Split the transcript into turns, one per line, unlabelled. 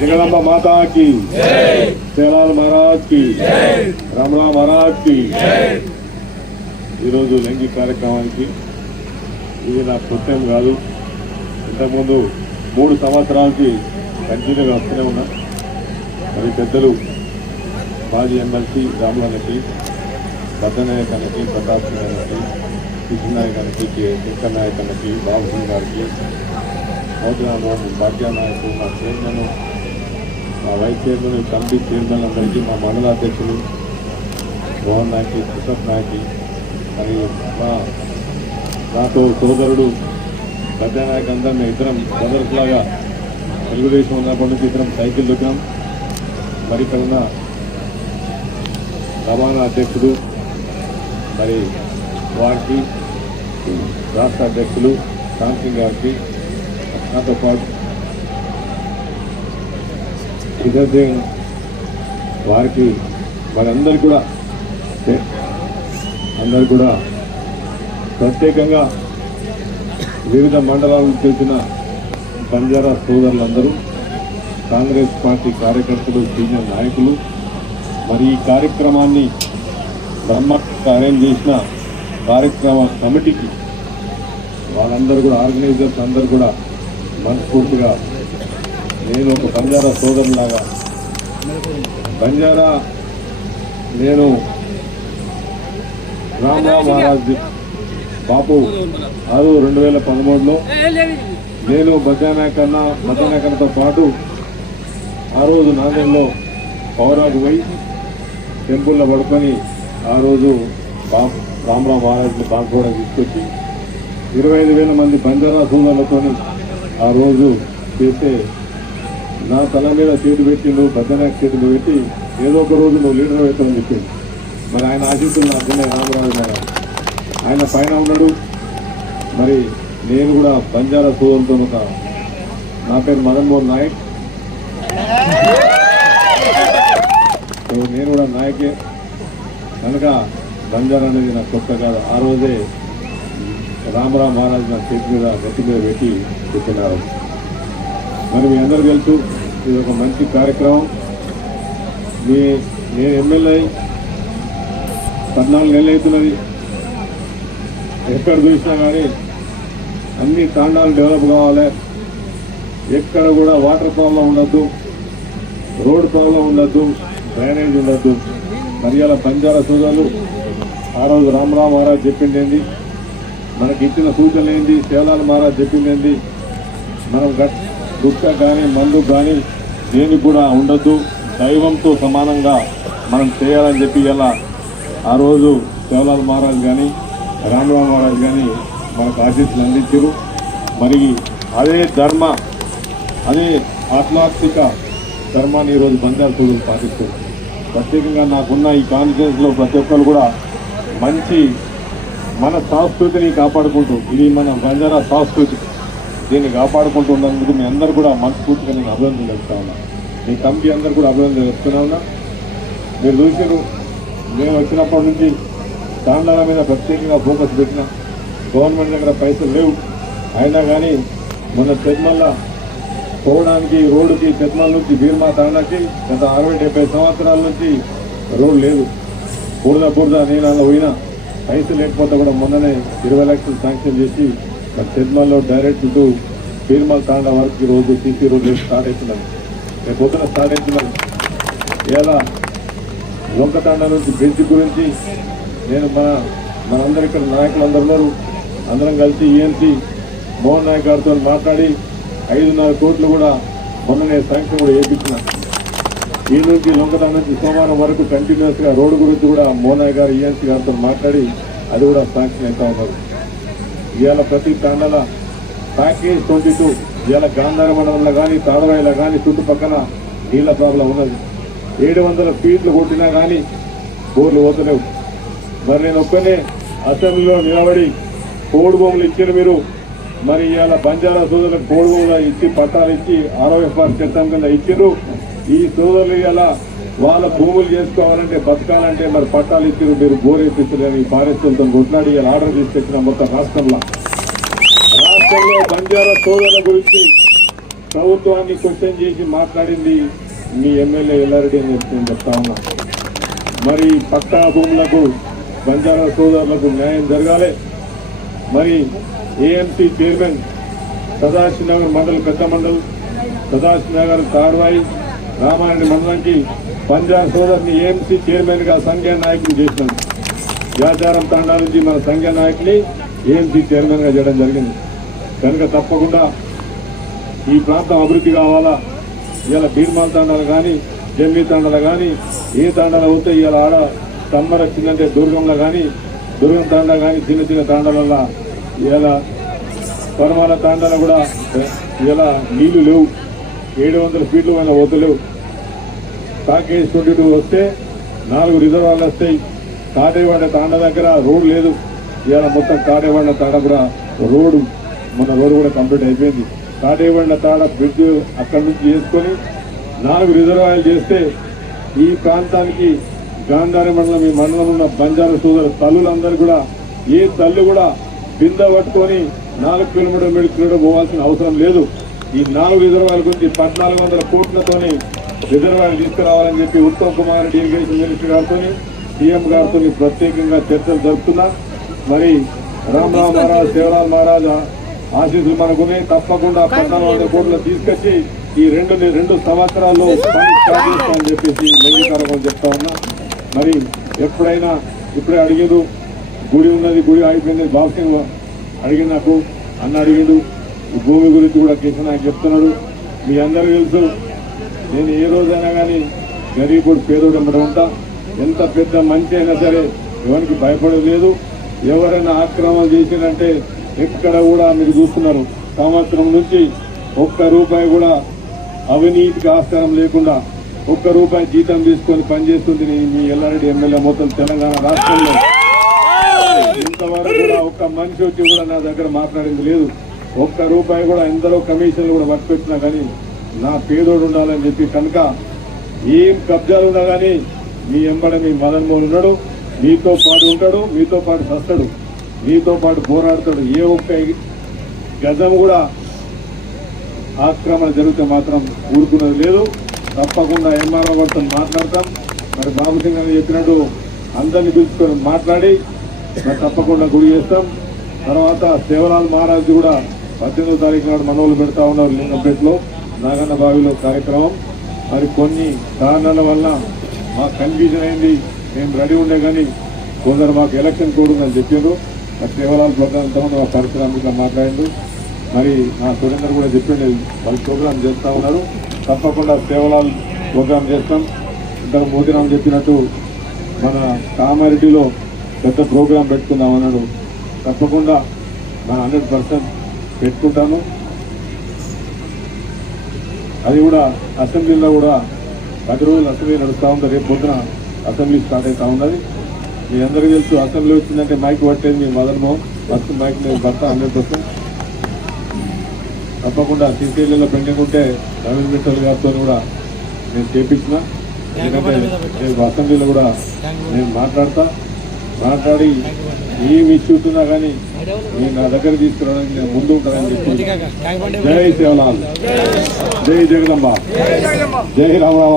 జగదంబ మాతాకి. శరాల మహారాజ్కి రామరామ్ మహారాజ్కి ఈరోజు లింగి కార్యక్రమానికి ఇది నా కృత్యం కాదు. ఇంతకుముందు మూడు సంవత్సరాలకి కంటిన్యూగా వస్తూనే ఉన్నా. మరి పెద్దలు మాజీ ఎమ్మెల్సీ రాములన్నకి బద్దనాయక్ అన్నకి ప్రతాప్ సింగ్ అన్నకి కృష్ణనాయక్ అన్నకి శంకర్ నాయక్ అన్నకి బాబు సింగ్ గారికి మోదీ భాగ్యనాయకు మా చైర్మన్ మా వైస్ చైర్మన్ కమిటీ చైర్మన్ అందరికీ మా మండల అధ్యక్షులు మోహన్ నాయకి కృష్ణప్ నాయకి మరి మా నాతో సోదరుడు పెద్ద పెద్దనాయక్ మేము ఇద్దరం సోదరులాగా లాగా తెలుగుదేశం ఉన్నప్పటి నుంచి ఇద్దరం సైకిల్ దొక్కాం మరి ఇక్కడ రవాణా అధ్యక్షుడు మరి వారికి రాష్ట్ర అధ్యక్షులు శాంతింగ్ గారికి నాతో పాటు కిషోర్ వారికి వాళ్ళందరూ కూడా అందరు కూడా ప్రత్యేకంగా వివిధ మండలాలకు చేసిన బంజారా సోదరులందరూ కాంగ్రెస్ పార్టీ కార్యకర్తలు సీనియర్ నాయకులు. మరి ఈ కార్యక్రమాన్ని బ్రహ్మ అరేంజ్ చేసిన కార్యక్రమ కమిటీకి వాళ్ళందరూ కూడా ఆర్గనైజర్స్ అందరూ కూడా మనస్ఫూర్తిగా నేను ఒక బంజారా సోదరులాగా. బంజారా నేను రామరావు మహారాజ్ బాపు ఆరు రెండు వేల పదమూడులో నేను బద్దానాయకన్న బద్దానాయకన్నతో పాటు ఆ రోజు నాందేడ్లో పౌరాకు పోయి టెంపుల్లో పడుకొని ఆ రోజు బాబు రామరావు మహారాజ్ని బాగుపడ తీసుకొచ్చి ఇరవై ఐదు వేల మంది బంజారా సోదరులతో ఆ రోజు చేస్తే నా తల మీద చేతి పెట్టి నువ్వు బద్దనాయక చేతులు పెట్టి ఏదో ఒక రోజు నువ్వు లీడర్ అవుతావని చెప్పింది. మరి ఆయన ఆశిస్తున్న అర్థమే రామరాజు గారు ఆయన పైన ఉన్నాడు. మరి నేను కూడా బంజారా సోదరులతో ఒక నా పేరు మదన్మోహన్ నాయక్. నేను కూడా నాయకే. కనుక బంజారా అనేది నాకు కొత్త కాదు ఆ రోజే రామరామ్ మహారాజు నా చేతి మీద గట్టి మీద పెట్టి చెప్పినారు. మరి మీ అందరూ తెలుసు ఇది ఒక మంచి కార్యక్రమం. మీ నేను ఎమ్మెల్యే పద్నాలుగు నెలలు అవుతున్నది. ఎక్కడ చూసినా కానీ అన్ని తాండాలు డెవలప్ కావాలి. ఎక్కడ కూడా వాటర్ ప్రాబ్లం ఉండద్దు. రోడ్ ప్రాబ్లం ఉండద్దు. డ్రైనేజ్ ఉండద్దు. మరి పంజాల బంజారా సోదరులు ఆ రోజు రామరావు మహారాజ్ చెప్పిండేంది మనకి ఇచ్చిన సూచనలు ఏంటి శివలాల్ మహారాజ్ చెప్పిండేంది మనం గట్ గుట్ట కానీ మందు కానీ దేని కూడా ఉండద్దు దైవంతో సమానంగా మనం చేయాలని చెప్పి ఇలా ఆ రోజు శివలాల్ మహారాజ్ కానీ రామరావు మహారాజ్ కానీ మనకు ఆశీస్సులు అందించారు. మరి అదే ధర్మ అదే ఆత్మాత్మిక ధర్మాన్ని ఈరోజు బంజారు సోదరులు పాటిస్తారు. ప్రత్యేకంగా నాకున్న ఈ కాన్ఫిడెన్స్లో ప్రతి ఒక్కరు కూడా మంచి మన సంస్కృతిని కాపాడుకుంటూ ఇది మన బంజారా సంస్కృతి. దీన్ని కాపాడుకుంటూ ఉన్నందుకు మీ అందరూ కూడా మనస్ఫూర్తిగా నేను అభివృద్ధి తెలుస్తా ఉన్నా. మీ కంపెనీ అందరూ కూడా అభివృద్ధి చెప్తున్నా ఉన్నా. మీరు చూసారు మేము వచ్చినప్పటి నుంచి తాండాల మీద ప్రత్యేకంగా ఫోకస్ పెట్టిన గవర్నమెంట్ దగ్గర పైసలు లేవు. అయినా కానీ మన తిరుమల పోవడానికి రోడ్డుకి తిరుమల నుంచి బీర్మా తాండాకి గత అరవై డెబ్బై సంవత్సరాల నుంచి రోడ్ లేదు. బురద బురద నేను అలా పోయినా పైసలు లేకపోతే కూడా మొన్ననే ఇరవై లక్షలు శాంక్షన్ చేసి తిరుమలలో డైరెక్ట్ టు తిరుమల తాండ వరకు ఈరోజు రోజు సీసీ రోడ్లు స్టార్ట్ అవుతున్నాను రేపు పొద్దున స్టార్ట్ అవుతున్నాను ఇలా లొంకతాండ నుంచి బ్రిడ్జ్ గురించి నేను మన మనందరి ఇక్కడ నాయకులందరూ అందరం కలిసి ఈఎన్సీ మోహన్ నాయక్ గారితో మాట్లాడి ఐదున్నర కోట్లు కూడా మొన్ననే శాంక్షన్ కూడా వేయించిన ఈ నుంచి లొంకతాండ నుంచి సోమవారం వరకు కంటిన్యూస్గా రోడ్డు గురించి కూడా మోహన్ నాయక్ గారు ఈఎన్సీ గారితో మాట్లాడి అది కూడా శాంక్షన్ అవుతా ఉన్నారు. ఇవాళ ప్రతి తాండల ప్యాకేజ్ ట్వంటీ టూ ఇవాళ గాంధార మండలంలో కానీ తాడవాయిలో కానీ చుట్టుపక్కల నీళ్ళ ప్రాబ్లం ఉన్నది. ఏడు వందల ఫీట్లు కొట్టినా కానీ బోర్లు పోతలేవు. మరి నేను ఒక్కనే అసెంబ్లీలో నిలబడి కోడి బొమ్మలు ఇచ్చిన మీరు. మరి ఇవాళ బంజారా సోదరులకు కోడి బొమ్మలు ఇచ్చి పట్టాలు ఇచ్చి ఆర్ఓఎఫ్ఆర్ చట్టం కింద ఇచ్చిర్రు ఈ సోదరులు ఇవాళ వాళ్ళ భూములు చేసుకోవాలంటే బతకాలంటే మరి పట్టాలు ఇచ్చారు మీరు బోర్ వేపించారని కొట్లాడి ఆర్డర్ తీసుకొచ్చిన మొత్తం రాష్ట్రంలో. రాష్ట్రంలో బంజారా సోదరుల గురించి ప్రభుత్వాన్ని క్వశ్చన్ చేసి మాట్లాడింది మీ ఎమ్మెల్యే ఎల్లారెడ్డి అని చెప్పి నేను చెప్తా ఉన్నా. మరి పక్కా భూములకు బంజారా సోదరులకు న్యాయం జరగాలి. మరి ఏఎంసీ చైర్మన్ సదాశివనగర్ మండల్ పెద్ద మండల్ సదాశివనగర్ కార్వాయి రామారెడ్డి మండలానికి పంజాబ్ సోదరుని ఏఎంసీ చైర్మన్గా సంఘ నాయకుని చేసినాను వ్యాచారం తాండా నుంచి మన సంఘ నాయకుని ఏఎంసీ చైర్మన్గా చేయడం జరిగింది. కనుక తప్పకుండా ఈ ప్రాంతం అభివృద్ధి కావాలా? ఇలా బీర్మాల్ తాండాలు కానీ జమ్మి తాండాలు కానీ ఏ తాండాలు అవుతే ఇలా ఆడ సమ్మర్ వచ్చిందంటే దుర్గంలో కానీ దుర్గం తాండా కానీ చిన్న చిన్న తాండాల ఇలా పరమాల తాండాలు కూడా ఇలా నీళ్ళు లేవు. ఏడు వందల ఫీట్లు అయినా పోతలేవు. ప్యాకేజ్ ట్వంటీ టూ వస్తే నాలుగు రిజర్వాయర్లు వస్తాయి. కాటేవాడ తాండ దగ్గర రోడ్ లేదు. ఇవాళ మొత్తం కాటేవాడ తాండ కూడా రోడ్డు మన రోడ్డు కూడా కంప్లీట్ అయిపోయింది. కాటేవాడ తాండ బ్రిడ్జ్ అక్కడి నుంచి చేసుకొని నాలుగు రిజర్వాయలు చేస్తే ఈ ప్రాంతానికి గాంధారి మండలం ఈ మండలం ఉన్న బంజారా సోదర తల్లులందరూ కూడా ఏ తల్లు కూడా బిందె పట్టుకొని నాలుగు కిలోమీటర్ మూడు కిలోమీటర్ పోవాల్సిన అవసరం లేదు. ఈ నాలుగు రిజర్వాయల గురించి పద్నాలుగు వందల కోట్లతోనే రిజర్వాయర్ తీసుకురావాలని చెప్పి ఉత్తమ్ కుమార్ రెడ్డి ఇరిగేషన్ మినిస్టర్ గారితో సీఎం గారితో ప్రత్యేకంగా చర్చలు జరుపుతున్నా. మరి రామరావు మహారాజ్ శివరాజ్ మహారాజ్ ఆశీస్సులు మనకున్నాయి తప్పకుండా పద్నాలుగు వందల కోట్లు తీసుకొచ్చి ఈ రెండు రెండు సంవత్సరాల్లో అని చెప్పేసి లింగీకరణం చెప్తా ఉన్నా. మరి ఎప్పుడైనా ఇప్పుడే అడిగారు గుడి ఉన్నది గుడి ఆగిపోయింది. బాబుసింగ్ అడిగి నాకు అన్న అడిగిండు. భూమి గురించి కూడా కిషన్ చెప్తున్నాడు. మీ అందరికీ తెలుసు నేను ఏ రోజైనా కానీ గరీబుడు పేదోడు అమ్మడ ఉంటా. ఎంత పెద్ద మంచి అయినా సరే ఎవరికి భయపడలేదు. ఎవరైనా ఆక్రమణ చేసినంటే ఎక్కడ కూడా మీరు చూస్తున్నారు. సంవత్సరం నుంచి ఒక్క రూపాయి కూడా అవినీతికి ఆస్కారం లేకుండా ఒక్క రూపాయి జీతం తీసుకొని పనిచేస్తుంది మీ ఎల్లారెడ్డి ఎమ్మెల్యే మొత్తం తెలంగాణ రాష్ట్రంలో. ఇంతవరకు కూడా ఒక్క మనిషి వచ్చి కూడా నా దగ్గర మాట్లాడింది లేదు. ఒక్క రూపాయి కూడా ఎందరో కమిషన్లు కూడా పట్టుకొచ్చినా కానీ నా పేదోడు ఉండాలని చెప్పి కనుక ఏం కబ్జాలు ఉన్నా కానీ మీ ఎంబడ మీ మదన్ మోహన్ ఉన్నాడు మీతో పాటు ఉంటాడు మీతో పాటు సస్తాడు మీతో పాటు పోరాడతాడు. ఏ ఒక్క గజం కూడా ఆక్రమణ జరిగితే మాత్రం ఊరుకున్నది లేదు. తప్పకుండా ఎంఆర్ఓ గారితో మాట్లాడతాం. మరి బాబు సింగ్ అని చెప్పినట్టు అందరిని పిలుచుకొని మాట్లాడి మరి తప్పకుండా గుడి చేస్తాం. తర్వాత సేవలాల్ మహారాజ్ కూడా పద్దెనిమిదో తారీఖు నాడు మనవులు పెడతా ఉన్నారు లింగంపేటలో. నాగన్న బావిలో కార్యక్రమం. మరి కొన్ని కారణాల వల్ల మాకు కన్ఫ్యూజన్ అయింది. మేము రెడీ ఉండే కానీ కొందరు మాకు ఎలక్షన్ కోడ్ ఉందని చెప్పారు. మరి ప్రోగ్రాం ప్రోగ్రాంతో మా పరిశ్రమిక మాట్లాడిండు. మరి నా సురేందర్ కూడా చెప్పిండు వాళ్ళు ప్రోగ్రామ్ చేస్తూ ఉన్నారు. తప్పకుండా సేవలాల్ ప్రోగ్రామ్ చేస్తాం. ఇంతకు మోదీరామ్ చెప్పినట్టు మన కామారెడ్డిలో పెద్ద ప్రోగ్రాం పెట్టుకుందాం అన్నాడు. తప్పకుండా నా హండ్రెడ్ పర్సెంట్ పెట్టుకుంటాను. అది కూడా అసెంబ్లీలో కూడా పది రోజులు అసెంబ్లీ నడుస్తూ ఉంది. రేపు పొద్దున అసెంబ్లీ స్టార్ట్ అవుతా ఉన్నది. మీ అందరికీ తెలుసు అసెంబ్లీ వచ్చిందంటే మైక్ పట్టేది మీ మదన్ మోహన్. ఫస్ట్ మైక్ నేను భర్త హండ్రెడ్ పర్సెంట్. తప్పకుండా సీసీఎల్లో పెండింగ్ ఉంటే నవీన్ మిట్టల్ గారితో కూడా నేను చేపించిన. ఎందుకంటే రేపు అసెంబ్లీలో కూడా నేను మాట్లాడతా. మాట్లాడి ఏమి ఇష్యూస్ ఉన్నా కానీ నేను నా దగ్గర తీసుకురావడానికి నేను ముందు ఉంటానని చెప్పి జై శివలాల్ జై జగదంబ. జై రామరామ